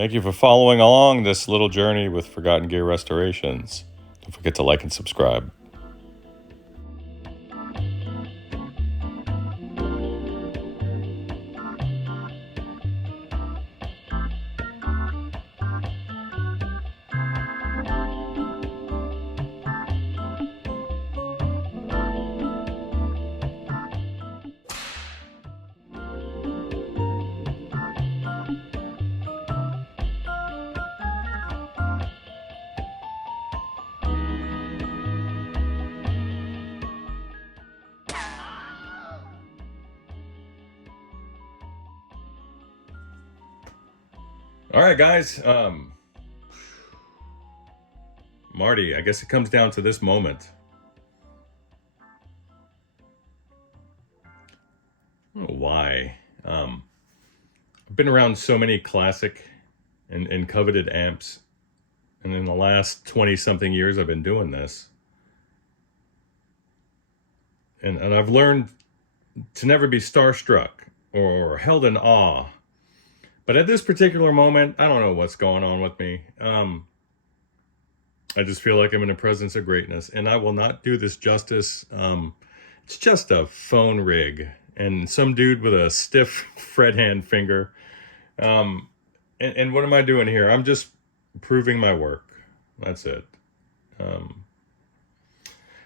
Thank you for following along this little journey with Forgotten Gear Restorations. Don't forget to like and subscribe. All right, guys. Marty, I guess it comes down to this moment. I don't know why. I've been around so many classic and coveted amps, and in the last 20-something years I've been doing this. And I've learned to never be starstruck or held in awe. But at this particular moment, I don't know what's going on with me. I just feel like I'm in the presence of greatness, and I will not do this justice. It's just a phone rig and some dude with a stiff fret hand finger. And what am I doing here? I'm just proving my work. That's it.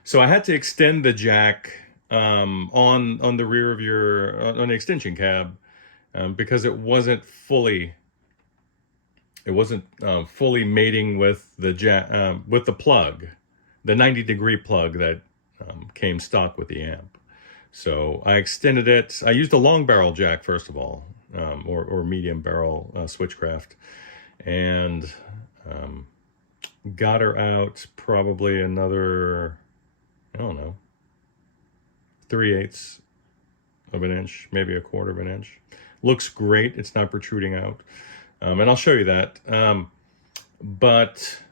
So I had to extend the jack on the rear of your on the extension cab because it wasn't fully mating with the jack with the plug, the 90-degree plug that came stock with the amp. So I extended it. I used a long barrel jack first of all, or medium barrel switchcraft, and got her out probably another, I don't know, 3/8 of an inch, maybe 1/4 of an inch. Looks great. It's not protruding out. And I'll show you that. But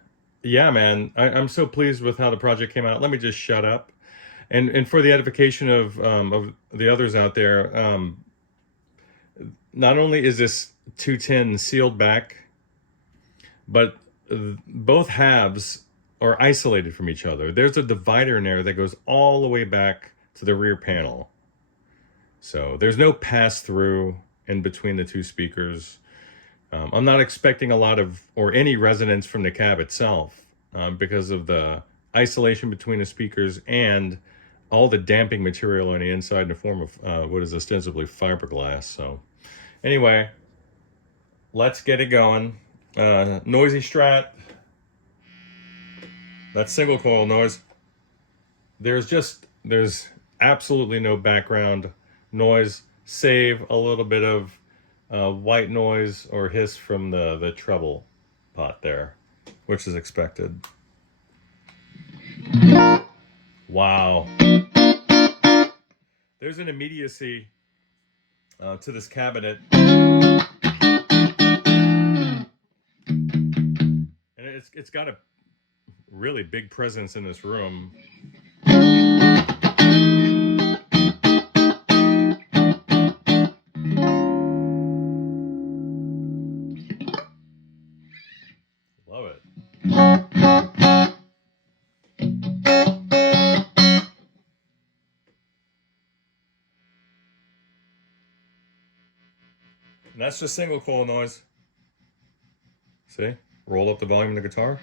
yeah, man, I'm so pleased with how the project came out. Let me just shut up. And for the edification of the others out there, not only is this 210 sealed back, but both halves are isolated from each other. There's a divider in there that goes all the way back to the rear panel. So there's no pass-through in between the two speakers. I'm not expecting a lot of, or any resonance from the cab itself because of the isolation between the speakers and all the damping material on the inside in the form of what is ostensibly fiberglass. So anyway, let's get it going. Noisy Strat. That's single coil noise. There's absolutely no background noise, save a little bit of white noise or hiss from the treble pot there, which is expected. Wow. There's an immediacy to this cabinet. And it's got a really big presence in this room. Love it. And that's just single coil noise. See? Roll up the volume of the guitar.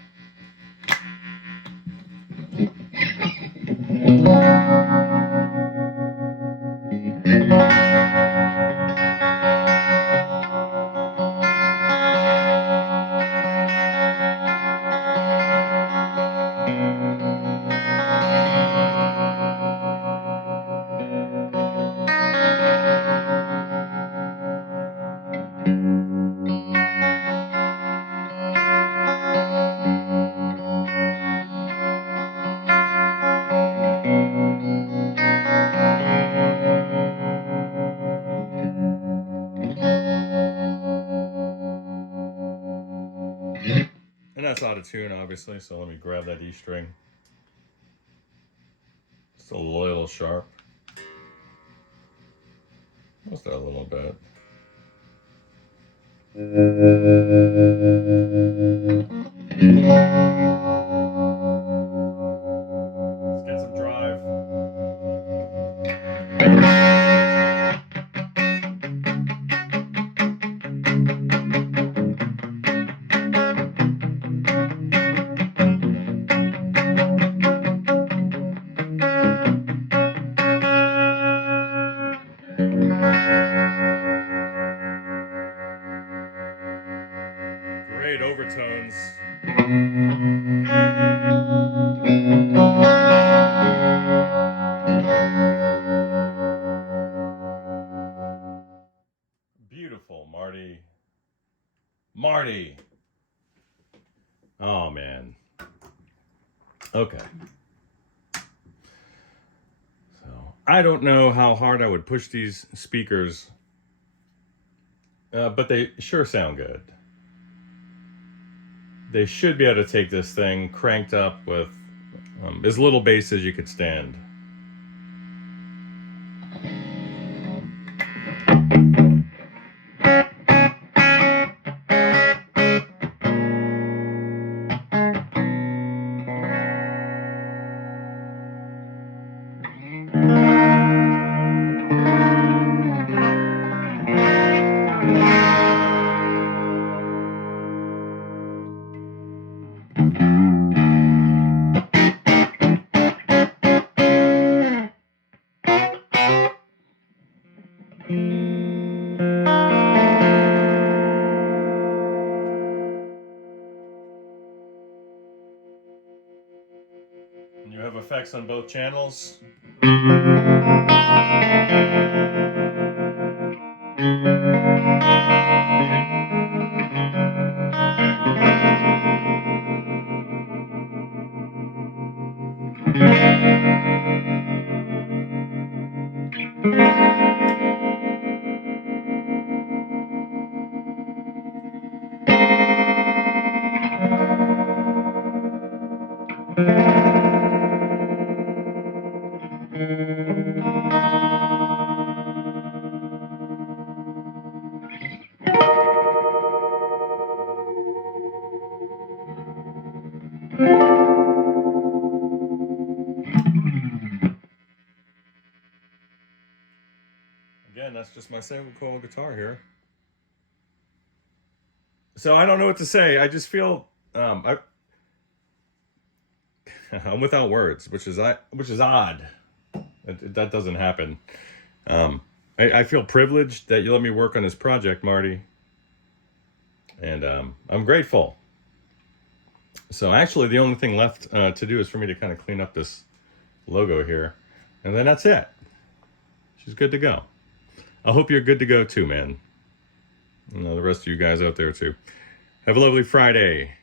And that's out of tune, obviously, so let me grab that E string. Just a little sharp. Just a little bit. Great overtones. Beautiful, Marty. Marty! Oh, man. Okay. So, I don't know how hard I would push these speakers, but they sure sound good. They should be able to take this thing cranked up with as little bass as you could stand. You have effects on both channels. Again, that's just my single coil guitar here. So I don't know what to say. I just feel I'm without words, which is odd. That doesn't happen. I feel privileged that you let me work on this project, Marty, and I'm grateful. So actually, the only thing left to do is for me to kind of clean up this logo here, and then that's it. She's good to go. I hope you're good to go too, man. And the rest of you guys out there too. Have a lovely Friday.